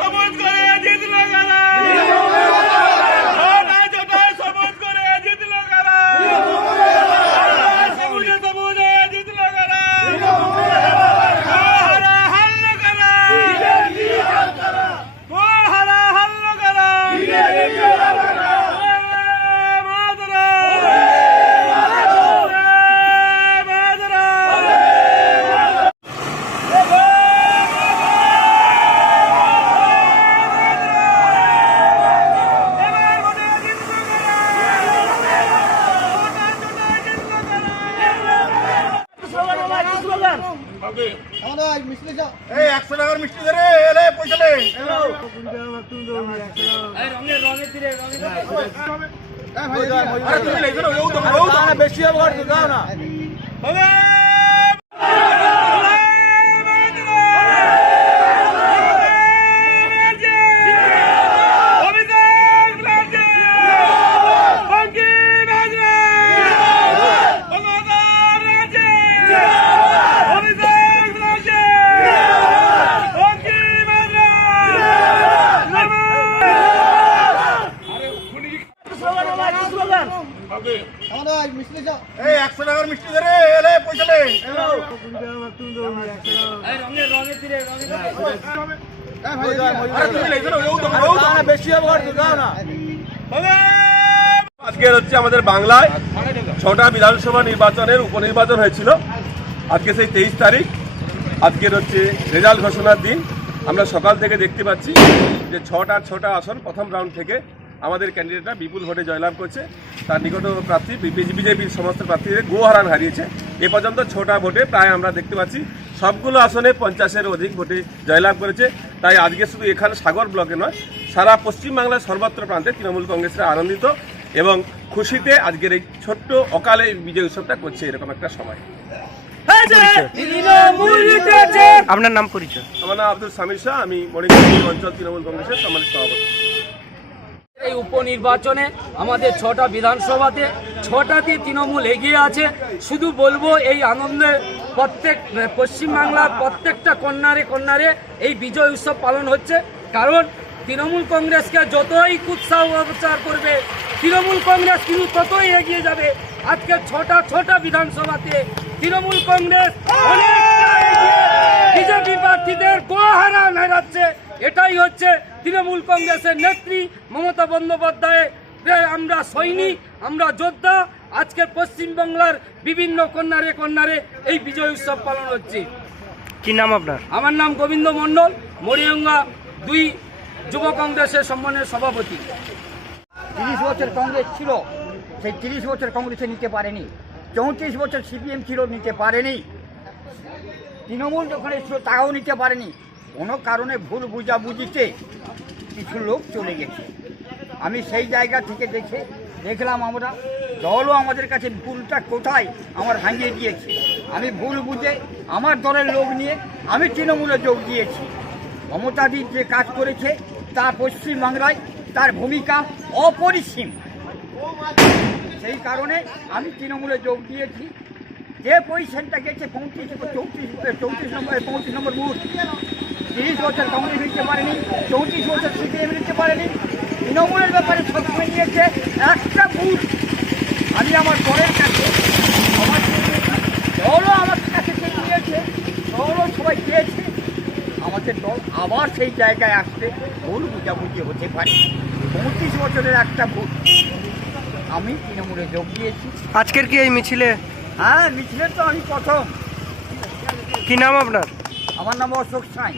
সবুজ করে জিতলো কারা? জোটায় সবুজ করে জিতলো কারা? সবুজে সবুজে জিতলো কারা? হারা হারলো কারা? হারা হারলো কারা? এই 100 টাকার মিষ্টি দে রে, এলে পয়সা দে। আরে তুমি লেগে দাও, ও তো বেশি হবে আর দাও না। এই 100 টাকার মিষ্টি দে রে, এলে পয়সা দে। আরে তুমি লেগে দাও, ও তো বেশি হবে আর দাও না। আজকে হচ্ছে আমাদের বাংলায় 6টা বিধানসভা নির্বাচনের উপনির্বাচন হয়েছিল। আজকে সেই 23 তারিখ, আজকের হচ্ছে রেজাল্ট ঘোষণার দিন। আমরা সকাল থেকে দেখতে পাচ্ছি যে 6টা আসন প্রথম রাউন্ড থেকে আমাদের ক্যান্ডিডেটরা বিপুল ভোটে জয়লাভ করছে। তার নিকট প্রার্থী বিজেপির সমস্ত প্রার্থীদের গোহারান হারিয়েছে। এ পর্যন্ত 6টা ভোটে প্রায় আমরা দেখতে পাচ্ছি সবগুলো আসনে 50-এর অধিক ভোটে জয়লাভ করেছে। তাই আজকে শুধু এখানে সাগর ব্লকে নয়, সারা পশ্চিমবাংলার সর্বত্র প্রান্তে তৃণমূল কংগ্রেসরা আনন্দিত এবং খুশিতে আজকের এই ছোট্ট অকালে বিজয় উৎসবটা করছে এরকম একটা সময়। আপনার নাম পরিচয়? আমার নাম আব্দুল সামির শাহ, আমি মণিপুর অঞ্চল তৃণমূল কংগ্রেসের সম্মানিত সভাপতি। এই উপনির্বাচনে আমাদের 6টা বিধানসভাতে 6টাতে তৃণমূল এগিয়ে আছে। শুধু বলবো এই আনন্দে পশ্চিমবাংলার প্রত্যেকটা কর্নারে কর্নারে এই বিজয় উৎসব পালন হচ্ছে। কারণ তৃণমূল কংগ্রেসকে যতই উৎসাহ প্রচার করবে তৃণমূল কংগ্রেস কিন্তু ততই এগিয়ে যাবে। আজকে 6টা বিধানসভাতে তৃণমূল কংগ্রেস বিজেপি প্রার্থীদের গোহারান হারাচ্ছে। এটাই হচ্ছে তৃণমূল কংগ্রেসের নেত্রী মমতা বন্দ্যোপাধ্যায়। আমরা সৈনিক, আমরা যোদ্ধা। আজকে পশ্চিমবাংলার বিভিন্ন কর্নারে কর্নারে এই বিজয় উৎসব পালন হচ্ছে। কি নাম আপনার? আমার নাম গোবিন্দ মণ্ডল, মরিয়ঙ্গা 2 যুব কংগ্রেসের সম্মানের সভাপতি। 30 বছর কংগ্রেস ছিল, সেই 30 বছর কংগ্রেসে নিতে পারেনি। 34 বছর সিপিএম ছিল, নিতে পারেনি। তৃণমূল যখন ছিল তাও নিতে পারেনি। কোনো কারণে ভুল বুঝাবুঝিতে কিছু লোক চলে গেছে। আমি সেই জায়গা থেকে দেখলাম আমরা দলও আমাদের কাছে ভুলটা কোথায় আমার ভাঙিয়ে দিয়েছে। আমি ভুল বুঝে আমার দলের লোক নিয়ে আমি তৃণমূলে যোগ দিয়েছি। মমতাদি যে কাজ করেছে তা পশ্চিমবাংলায় তার ভূমিকা অপরিসীম। সেই কারণে আমি তৃণমূলে যোগ দিয়েছি। যে পজিশনটা গেছে 34 নম্বর বুথ, 30 বছর কংগ্রেস নিতে পারেনি, 34 বছর সিপিএম নিতে পারেনি। তৃণমূলের ব্যাপারে সবসময় নিয়েছে একটা বুথ। আমি আমার দলের কাছে দলও আমার কাছে নিয়েছে, দলও সবাই চেয়েছে আমাদের দল আবার সেই জায়গায় আসতে ভুল বুঝাবুঝি হতে পারে। 35 বছরের একটা ভোট আমি তৃণমূলে যোগ দিয়েছি। আজকের কি এই মিছিলে? হ্যাঁ, মিছিলের তো আমি প্রথম। কি নাম আপনার? আমার নাম অশোক সাঁই।